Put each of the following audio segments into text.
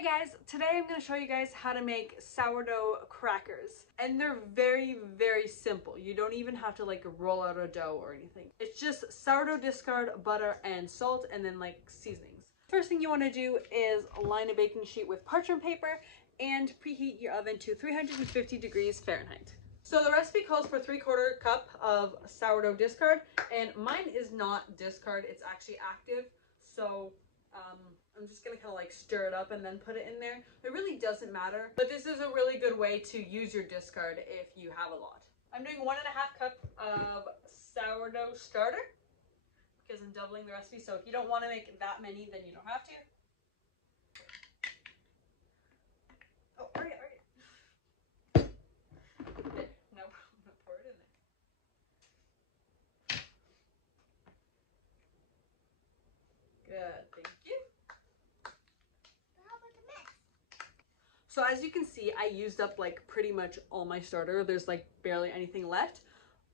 Hey guys, today I'm going to show you guys how to make sourdough crackers. And they're very, very simple. You don't even have to like roll out a dough or anything. It's just sourdough discard, butter, and salt, and then like seasonings. First thing you want to do is line a baking sheet with parchment paper and preheat your oven to 350 degrees Fahrenheit. So the recipe calls for 3/4 cup of sourdough discard, and mine is not discard, it's actually active. So I'm just gonna kind of like stir it up and then put it in there. It really doesn't matter, but this is a really good way to use your discard if you have a lot. I'm doing 1.5 cup of sourdough starter because I'm doubling the recipe. So if you don't want to make that many, then you don't have to. Oh, hurry. There, now I'm gonna pour it in there. Good, thank you. So as you can see, I used up like pretty much all my starter. There's like barely anything left.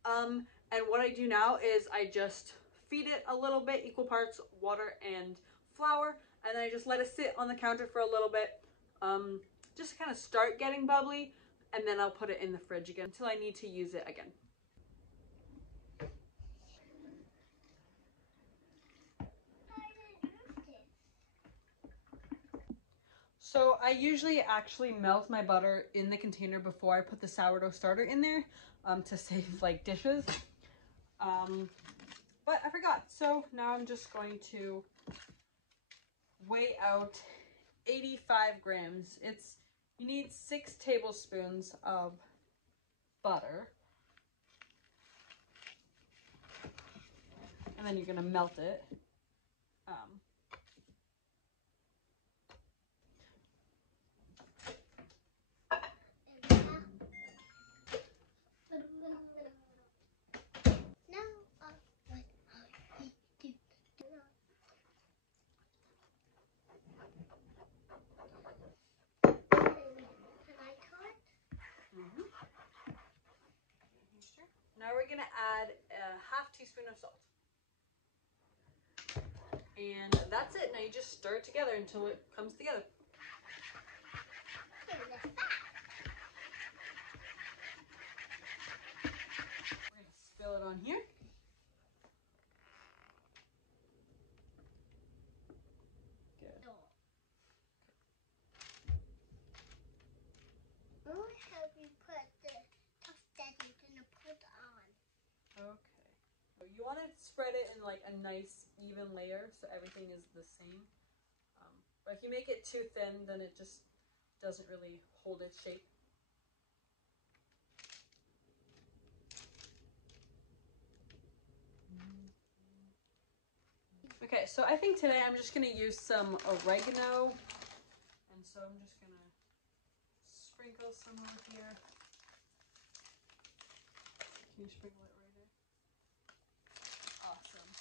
And what I do now is I just feed it a little bit, equal parts water and flour, and then I just let it sit on the counter for a little bit, just to kind of start getting bubbly, and then I'll put it in the fridge again until I need to use it again. So I usually actually melt my butter in the container before I put the sourdough starter in there, to save like dishes. But I forgot. So now I'm just going to weigh out 85 grams. You need 6 tablespoons of butter. And then you're gonna melt it. Now we're gonna add a 1/2 teaspoon of salt. And that's it. Now you just stir it together until it comes together. We're gonna spill it on here. Good. I will help you put the stuff that you're gonna put on. Okay. So you want to spread it in like a nice even layer so everything is the same. But if you make it too thin, then it just doesn't really hold its shape. Okay, so I think today I'm just going to use some oregano. And so I'm just going to sprinkle some over here. Can you sprinkle it right there? Awesome.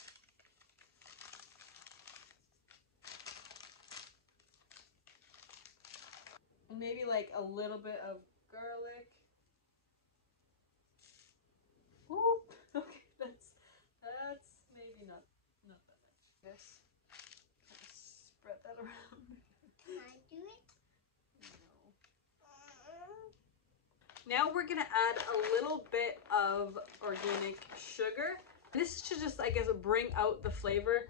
And maybe like a little bit of garlic. Whoop. Okay, that's maybe not that much. Yes. Kind of spread that around. Can I do it? No. Now we're gonna add a little bit of organic sugar. This should just, I guess, bring out the flavor.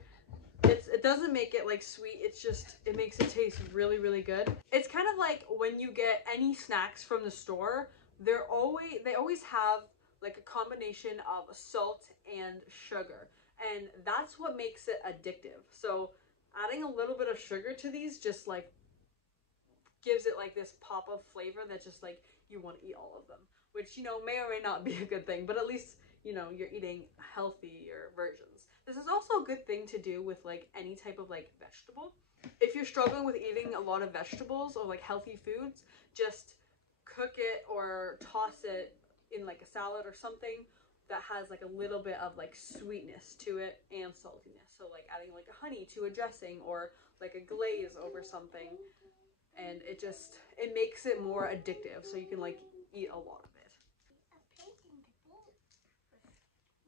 It doesn't make it like sweet, it makes it taste really, really good. It's kind of like when you get any snacks from the store, they always have like a combination of salt and sugar, and that's what makes it addictive. So adding a little bit of sugar to these just like gives it like this pop of flavor that just like you want to eat all of them, which, you know, may or may not be a good thing, but at least, you know, you're eating healthier versions. This is also a good thing to do with like any type of like vegetable. If you're struggling with eating a lot of vegetables or like healthy foods, just cook it or toss it in like a salad or something that has like a little bit of like sweetness to it and saltiness. So like adding like a honey to a dressing or like a glaze over something, and it makes it more addictive, so you can like eat a lot of it. A painting bowl with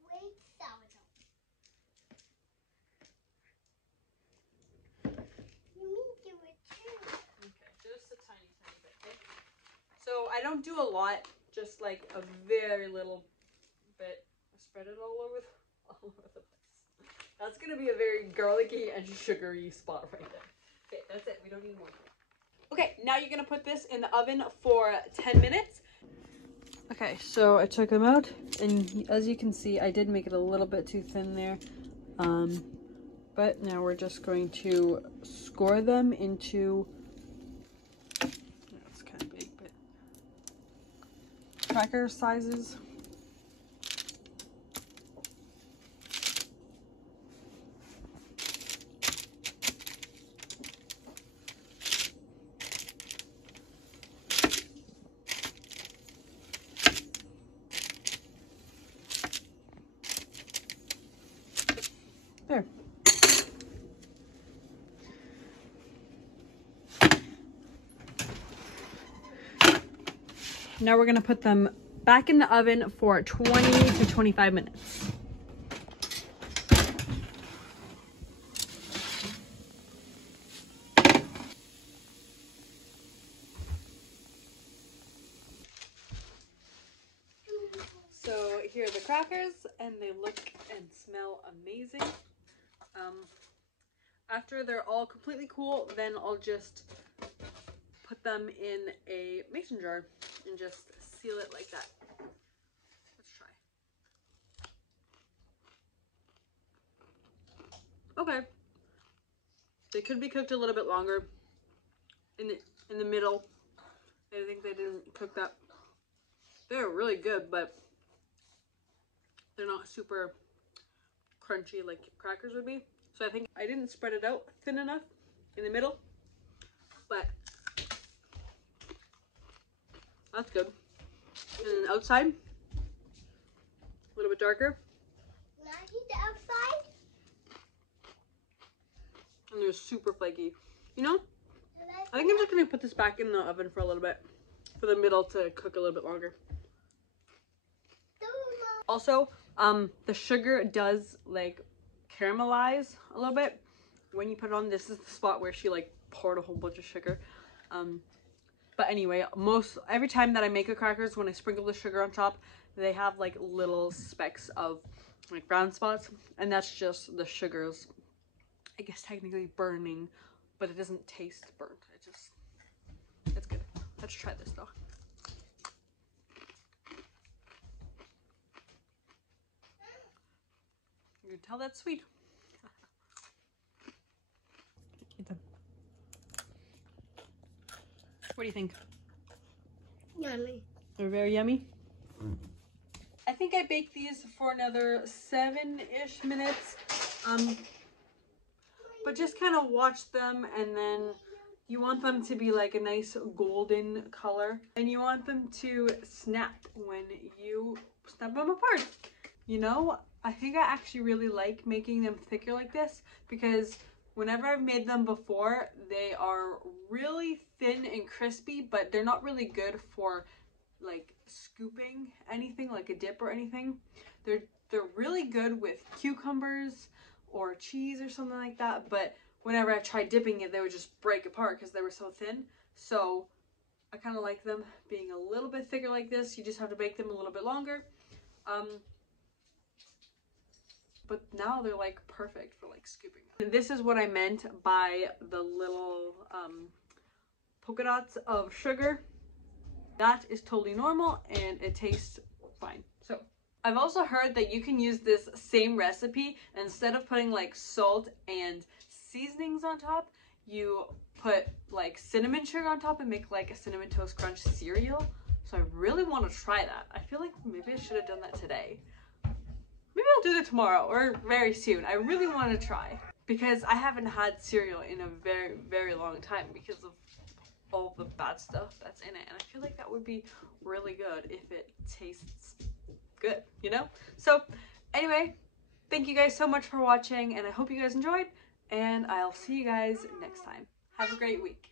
white sourdough. You mean do it too? Okay. I don't do a lot, just like a very little bit. I spread it all over the place. That's gonna be a very garlicky and sugary spot right there. Okay, that's it. We don't need more. Okay, now you're gonna put this in the oven for 10 minutes. Okay, so I took them out, and as you can see, I did make it a little bit too thin there. But now we're just going to score them into, it's kind of big, but cracker sizes. There. Now we're going to put them back in the oven for 20 to 25 minutes. So here are the crackers, and they look and smell amazing. After they're all completely cool, then I'll just put them in a mason jar and just seal it like that. Let's try. Okay. They could be cooked a little bit longer in the middle. I think they didn't cook that. They're really good, but they're not super crunchy like crackers would be. So I think I didn't spread it out thin enough in the middle, but that's good. And then outside, a little bit darker. Not the outside. And they're super flaky. You know, I think I'm just gonna put this back in the oven for a little bit, for the middle to cook a little bit longer. Also, the sugar does like caramelize a little bit when you put it on. This is the spot where she like poured a whole bunch of sugar. But anyway, every time that I make the crackers, when I sprinkle the sugar on top, they have like little specks of like brown spots, and that's just the sugars, I guess technically burning, but it doesn't taste burnt. It's good. Let's try this though. You can tell that's sweet. What do you think? Yummy. They're very yummy. I think I baked these for another 7-ish minutes. But just kind of watch them, and then you want them to be like a nice golden color, and you want them to snap when you snap them apart. You know, I think I actually really like making them thicker like this, because whenever I've made them before, they are really thin and crispy, but they're not really good for like scooping anything, like a dip or anything. They're really good with cucumbers or cheese or something like that, but whenever I tried dipping it, they would just break apart because they were so thin. So I kind of like them being a little bit thicker like this. You just have to bake them a little bit longer. But now they're like perfect for like scooping. And this is what I meant by the little polka dots of sugar. That is totally normal and it tastes fine. So I've also heard that you can use this same recipe, instead of putting like salt and seasonings on top, you put like cinnamon sugar on top and make like a Cinnamon Toast Crunch cereal. So I really want to try that. I feel like maybe I should have done that today. Maybe I'll do that tomorrow or very soon. I really want to try, because I haven't had cereal in a very, very long time because of all the bad stuff that's in it. And I feel like that would be really good if it tastes good, you know? So anyway, thank you guys so much for watching, and I hope you guys enjoyed, and I'll see you guys next time. Have a great week.